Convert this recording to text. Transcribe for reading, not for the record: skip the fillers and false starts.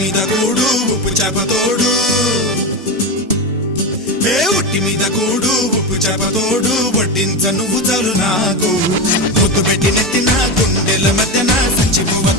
మీద కూడు ఉప్పు చేపతోడు ఉట్టి మీద కూడు ఉప్పు చేపతోడు వడ్డించ నువ్వు చాలు నాకు ముద్దు పెట్టి నెత్తిన గుండెల మధ్యన సంచి పువ్వ